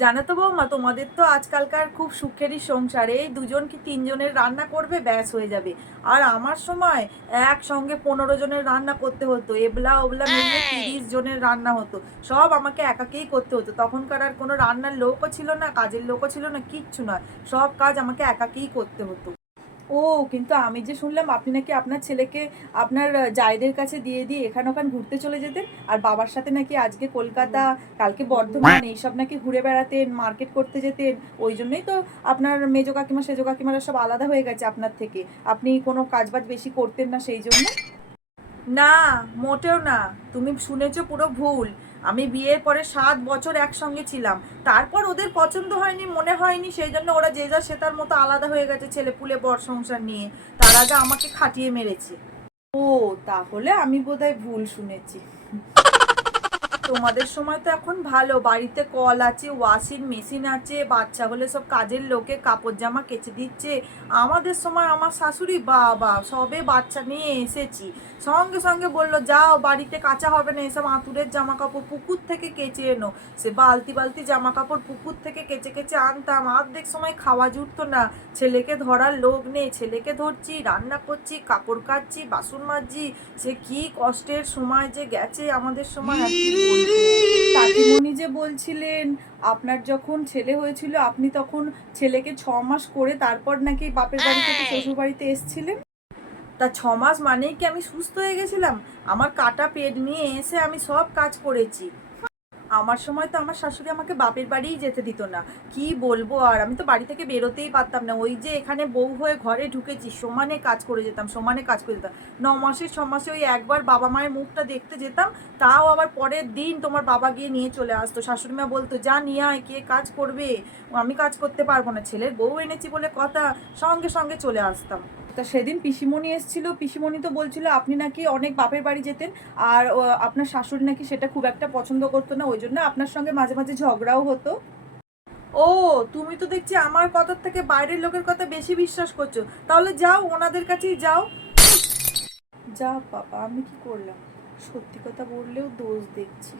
জানো তো বৌমা, তোমাদের তো আজকালকার খুব সুখেরই সংসার, এই দুজন কি তিনজনের রান্না করবে, ব্যাস হয়ে যাবে। আর আমার সময় একসঙ্গে 15 জনের রান্না করতে হতো, এবলা ওবলা মিলিয়ে 30 জনের রান্না হতো। সব আমাকে একাকেই করতে হতো। তখনকার আর কোনো রান্নার লোকও ছিল না, কাজের লোকও ছিল না, কিচ্ছু নয়, সব কাজ আমাকে একাকেই করতে হতো। ও, কিন্তু আমি যে শুনলাম আপনি নাকি আপনার ছেলেকে আপনার জায়দের কাছে দিয়ে দিয়ে এখান ওখান ঘুরতে চলে যেতেন, আর বাবার সাথে নাকি আজকে কলকাতা, কালকে বর্ধমান, এইসব নাকি ঘুরে বেড়াতেন, মার্কেট করতে যেতেন। ওই জন্যই তো আপনার মেজো কাকিমা সেজো কাকিমারা সব আলাদা হয়ে গেছে আপনার থেকে। আপনি কোনো কাজবাজ বেশি করতেন না সেই জন্য। না, মোটেও না। তুমি শুনেছো পুরো ভুল। আমি বিয়ের পরে 7 বছর একসঙ্গে ছিলাম। তারপর ওদের পছন্দ হয়নি, মনে হয়নি, সেই জন্য ওরা যে যার সে তার মতো আলাদা হয়ে গেছে ছেলেপুলে বর সংসার নিয়ে। তার আগে আমাকে খাটিয়ে মেরেছে। ও, তাহলে আমি বোধহয় ভুল শুনেছি। তোমাদের সময় তো এখন ভালো, বাড়িতে কল আছে, ওয়াশিং মেশিন আছে, বাচ্চা হলে সব কাজের লোকে কাপড় জামা কেচে দিচ্ছে। আমাদের সময় আমার শাশুড়ি, বাবা, সবে বাচ্চা নিয়ে এসেছি, সঙ্গে সঙ্গে বললো যাও, বাড়িতে কাচা হবে না, এসব আঁতুড়ের জামা কাপড় পুকুর থেকে কেচে এনো। সে বালতি বালতি জামা কাপড় পুকুর থেকে কেচে কেচে আনতাম। অর্ধেক সময় খাওয়া জুটতো না, ছেলেকে ধরার লোক নেই, ছেলেকে ধরছি, রান্না করছি, কাপড় কাচ্ছি, বাসন মাজছি। সে কি কষ্টের সময় যে গেছে আমাদের সময়, আর কি বলবো। কাকিমণি যে বলছিলেন আপনার যখন ছেলে হয়েছিল আপনি তখন ছেলেকে 6 মাস করে তারপর নাকি বাপের বাড়ি থেকে শ্বশুর বাড়িতে এসেছিলেন। তা 6 মাস মানেই কি আমি সুস্থ হয়ে গেছিলাম? আমার কাটা পেট নিয়ে এসে আমি সব কাজ করেছি। আমার সময় তো আমার শাশুড়ি আমাকে বাপের বাড়িই যেতে দিত না। কি বলবো, আর আমি তো বাড়ি থেকে বেরোতেই পারতাম না। ওই যে এখানে বউ হয়ে ঘরে ঢুকেছি, সমানে কাজ করে যেতাম, সমানে কাজ করে যেতাম। 9 মাসে 6 মাসে ওই একবার বাবা মায়ের মুখটা দেখতে যেতাম, তাও আবার পরের দিন তোমার বাবা গিয়ে নিয়ে চলে আসতো। শাশুড়ি মা বলতো যা নিয়ে আয়, কে কাজ করবে, আমি কাজ করতে পারবো না, ছেলের বউ এনেছি বলে কথা, সঙ্গে সঙ্গে চলে আসতাম। তা সেদিন পিসিমণি এসেছিল, পিসিমণি তো বলছিল আপনি নাকি অনেক বাপের বাড়ি যেতেন, আর আপনার শাশুড়ি নাকি সেটা খুব একটা পছন্দ করতো না, ওই জন্য আপনার সঙ্গে মাঝে মাঝে ঝগড়াও হতো। ও, তুমি তো দেখছি আমার কথার থেকে বাইরের লোকের কথা বেশি বিশ্বাস করছো। তাহলে যাও, ওনাদের কাছেই যাও। যা বাবা, আমি কি করলাম, সত্যি কথা বললেও দোষ দেখছি।